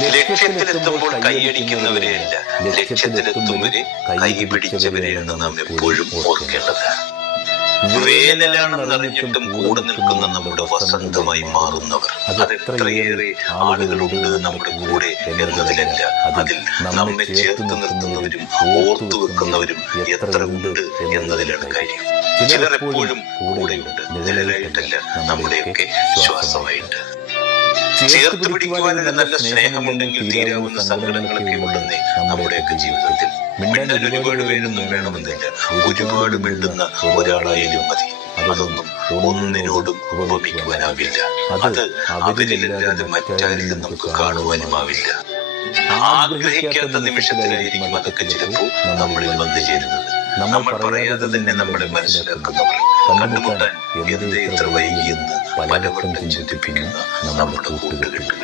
ലക്ഷ്യത്തിലെത്തുമ്പോൾ കൈയടിക്കുന്നവരെയല്ല, ലക്ഷ്യത്തിലെത്തും വരെ കൈ പിടിച്ചവരെയാണ് നാം എപ്പോഴും ഓർക്കേണ്ടത്. വേനലാണെന്ന് അറിഞ്ഞിട്ടും കൂടെ നിൽക്കുന്ന നമ്മുടെ വസന്തമായി മാറുന്നവർ, അതെത്രയേറെ ആളുകളുണ്ട് നമ്മുടെ കൂടെ എന്നതിലല്ല, അതിൽ നമ്മെ ചേർത്ത് നിർത്തുന്നവരും ഓർത്തു വെക്കുന്നവരും എത്ര ഉണ്ട് എന്നതിലാണ് കാര്യം. ചിലർ എപ്പോഴും കൂടെയുണ്ട്, നിഴലായിട്ടല്ല, നമ്മുടെയൊക്കെ ശ്വാസമായിട്ട്. ചേർത്ത് പിടിക്കുവാനൊരു നല്ല സ്നേഹമുണ്ടെങ്കിൽ തീരാവുന്ന സങ്കടങ്ങളൊക്കെ ഉണ്ടെന്നേ നമ്മുടെയൊക്കെ ജീവിതത്തിൽ. മിണ്ടാൻ ഒരുപാട് പേരൊന്നും വേണമെന്നില്ല, ഒരുപാട് മിണ്ടുന്ന ഒരാളായാലും മതി. അതൊന്നും ഒന്നിനോടും ഉപമിക്കുവാനാവില്ല. അത് അവരിലല്ലാതെ മറ്റാരിലും നമുക്ക് കാണുവാനുമാവില്ല. ആഗ്രഹിക്കാത്ത നിമിഷത്തിലായിരിക്കും അതൊക്കെ ചിലപ്പോൾ നമ്മളിൽ വന്നു ചേരുന്നത്. നമ്മൾ പറയാതെ തന്നെ നമ്മളെ മനസ്സിലാക്കുന്നവർ, കണ്ടുമുട്ടാൻ എന്തേ ഇത്ര വൈകിയെന്ന് പലവട്ടം ചിന്തിപ്പിക്കുന്ന നമ്മുടെ കൂട്ടുകെട്ടുകൾ.